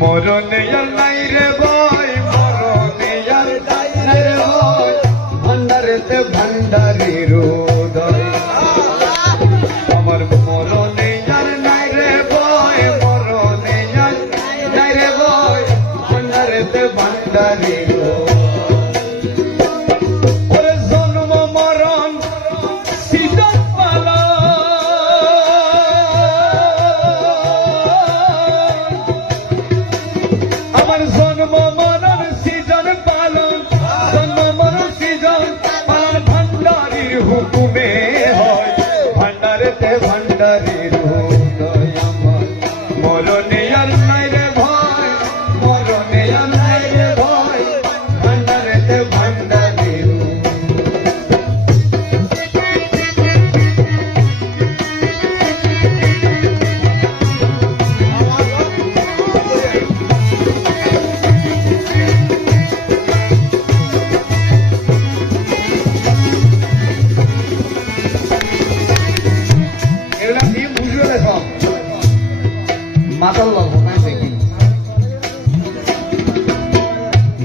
মরণে আর নাই রে বই মরণে আর নাই রে বই ভান্ডারেতে ভান্ডারি রোদয়। আমার মরণে আর নাই রে বই মরণে আর নাই রে বই ভান্ডারেতে ভান্ডারি de rumo মাতাল গল্প কাছে কি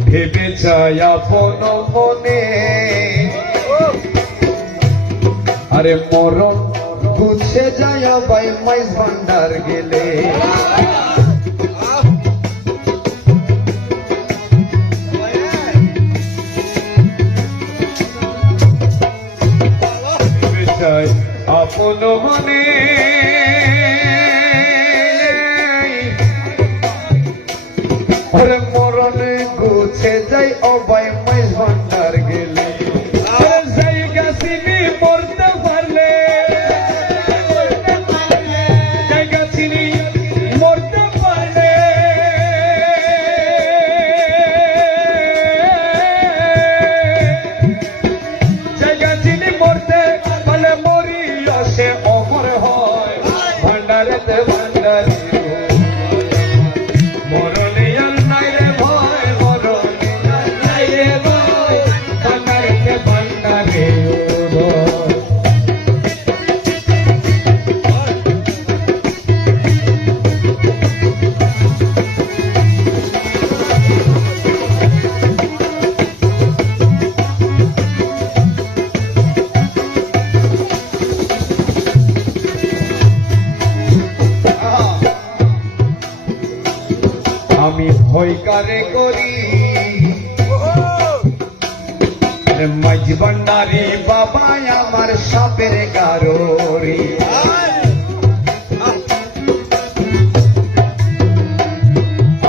ভেবে চাই আপন মনে। আরে মরণ গুছে যায় বাই মাইজ ভান্ডার গেলে। আমি ভয় কারে করি? মাঝ ভান্ডারি বাবা আমার সাপের গারোরি।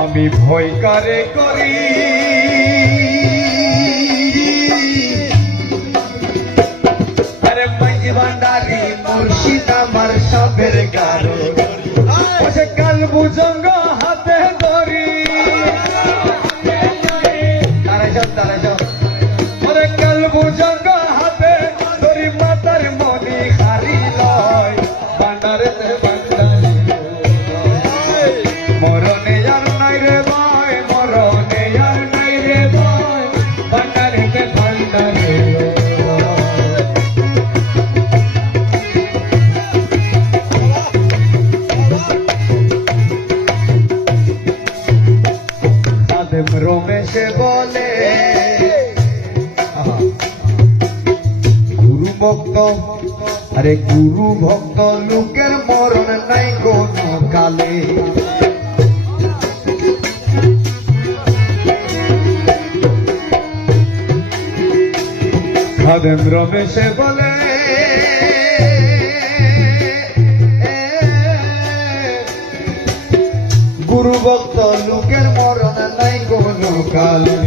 আমি ভয় কারে করি? মুর্শিদ আমার সাপের বসে কাল বুজঙ্গ Dale, dale. ভক্ত। আরে গুরু ভক্ত, লোকের মরণ নাই কোন কালে। খাদেম রমেশে বলে গুরু ভক্ত, লোকের মরণ নাই কোন কালে।